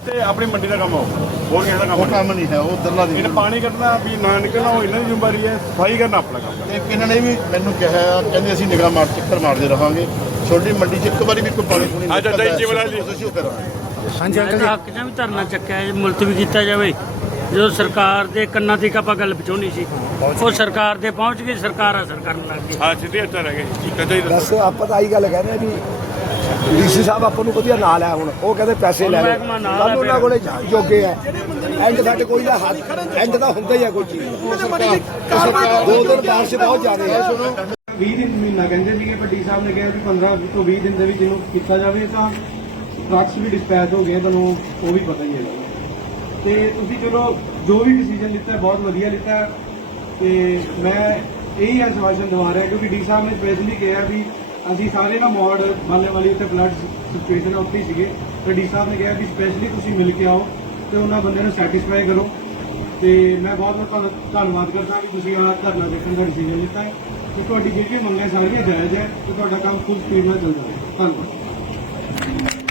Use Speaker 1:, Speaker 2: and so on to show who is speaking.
Speaker 1: ਤੇ ਆਪਣੀ ਮੰਡੀ ਦਾ ਕੰਮ ਆਉਗਾ, ਹੋਰ ਕਿਸੇ ਦਾ
Speaker 2: ਕੰਮ ਨਹੀਂ ਹੈ। ਉਹ ਦਰਲਾ ਦੀ
Speaker 1: ਇਹਨੇ ਪਾਣੀ ਕੱਢਣਾ ਵੀ ਨਾ ਨਿਕਲਣਾ ਉਹ ਇਹਨਾਂ ਦੀ ਜ਼ਿੰਮੇਵਾਰੀ ਹੈ, ਸਫਾਈ ਕਰਨਾ ਆਪਣਾ ਕੰਮ ਹੈ।
Speaker 2: ਇਹਨਾਂ ਨੇ ਵੀ ਮੈਨੂੰ ਕਿਹਾ, ਕਹਿੰਦੇ ਅਸੀਂ ਨਿਗਾਹ ਮਾਰ ਚੱਕਰ ਮਾਰਦੇ ਰਹਾਂਗੇ, ਛੋਟੀ ਮੰਡੀ 'ਚ ਇੱਕ ਵਾਰੀ ਵੀ ਕੋਈ ਪਾਣੀ ਪੂਣੀ
Speaker 1: ਅੱਛਾ, ਤਾਂ ਜ਼ਿੰਮੇਵਾਰੀ
Speaker 2: ਅਸੀਂ ਉਹ ਕਰਾਂਗੇ।
Speaker 3: ਹਾਂਜੀ ਅੰਕਲ ਹੱਕ ਜਾਂ ਵੀ ਧਰਨਾ ਚੱਕਿਆ ਹੈ, ਮੁਲਤਵੀ ਕੀਤਾ ਜਾਵੇ। ਜਦੋਂ ਸਰਕਾਰ ਦੇ ਕੰਨਾਂ ਤੱਕ ਆਪਾਂ ਗੱਲ ਪਹੁੰਚਾਉਣੀ ਸੀ, ਉਹ ਸਰਕਾਰ ਦੇ ਪਹੁੰਚ ਗਈ, ਸਰਕਾਰ ਅਸਰ ਕਰਨ ਲੱਗ ਗਈ।
Speaker 1: ਹਾਂ, ਸਿੱਧੇ ਹੱਥਾਂ ਰਹਿ ਗਏ ਕਦੇ
Speaker 4: ਬਸ ਆਪਾਂ ਤਾਂ ਆਹੀ ਗੱਲ ਕਹਿੰਦੇ ਆ ਵੀ ਡੀਸੀ ਸਾਹਿਬ ਆਪਾਂ ਨੂੰ ਵਧੀਆ ਨਾਲ ਹੈ। ਹੁਣ ਉਹ ਕਹਿੰਦੇ ਪੈਸੇ ਲੈ ਲਓ, ਕੱਲ੍ਹ ਉਹਨਾਂ ਕੋਲੇ ਜੋਗੇ ਆ। ਐਂਡ ਸਾਡੇ ਕੋਈ ਦਾ ਹੱਥ ਐਂਡ ਦਾ ਹੁੰਦਾ ਹੀ ਆ ਕੋਈ ਚੀਜ਼। 2 ਦਿਨ ਬਾਰਿਸ਼ ਬਹੁਤ ਜ਼ਿਆਦਾ ਹੈ।
Speaker 5: 20 ਦਿਨ ਮਹੀਨਾ ਕਹਿੰਦੇ ਸੀਗੇ, ਪਰ ਡੀ ਸਾਹਿਬ ਨੇ ਕਿਹਾ ਵੀ 15 ਤੋਂ 20 ਦਿਨ ਦੇ ਵਿੱਚ ਇਹਨੂੰ ਕੀਤਾ ਜਾਵੇ। ਤਾਂ ਟਰੱਕਸ ਵੀ ਡਿਸਪੈਚ ਹੋ ਗਏ, ਤੁਹਾਨੂੰ ਉਹ ਵੀ ਪਤਾ ਹੀ ਹੈ। ਤੇ ਤੁਸੀਂ ਚਲੋ ਜੋ ਵੀ ਡਿਸੀਜਨ ਲਿੱਤਾ ਬਹੁਤ ਵਧੀਆ ਲਿੱਤਾ। ਤੇ ਮੈਂ ਇਹੀ ਆਸ਼ਵਾਸਨ ਦਵਾ ਰਿਹਾ, ਕਿਉਂਕਿ ਡੀ ਸਾਹਿਬ ਨੇ ਸਪੈਸ਼ਲੀ ਕਿਹਾ ਵੀ ਅਸੀਂ ਸਾਰੇ ਨਾ ਮੋੜ ਬਾਲੇ ਵਾਲੀ ਉੱਥੇ ਫਲੱਡ ਸਿਚੁਏਸ਼ਨ ਉੱਥੇ ਹੀ ਸੀਗੇ, ਪਰ ਡੀ ਸਾਹਿਬ ਨੇ ਕਿਹਾ ਵੀ ਸਪੈਸ਼ਲੀ ਤੁਸੀਂ ਮਿਲ ਕੇ ਆਓ ਤੇ ਉਹਨਾਂ ਬੰਦਿਆਂ ਨੂੰ ਸੈਟੀਸਫਾਈ ਕਰੋ। ਤੇ ਮੈਂ ਬਹੁਤ ਧੰਨਵਾਦ ਕਰਦਾ ਕਿ ਤੁਸੀਂ ਆਹ ਧਰਨਾ ਦੇਖਣ ਦਾ ਡਿਸੀਜਨ ਲਿੱਤਾ ਹੈ। ਤੇ ਤੁਹਾਡੀ ਜਿਹੜੀ ਮੰਗਾਂ ਸਾਰੀਆਂ ਜਾਇਜ਼ ਹੈ ਤੇ ਤੁਹਾਡਾ ਕੰਮ ਫੁੱਲ ਸਪੀਡ ਨਾਲ ਚੱਲ ਜਾਵੇ। ਧੰਨਵਾਦ।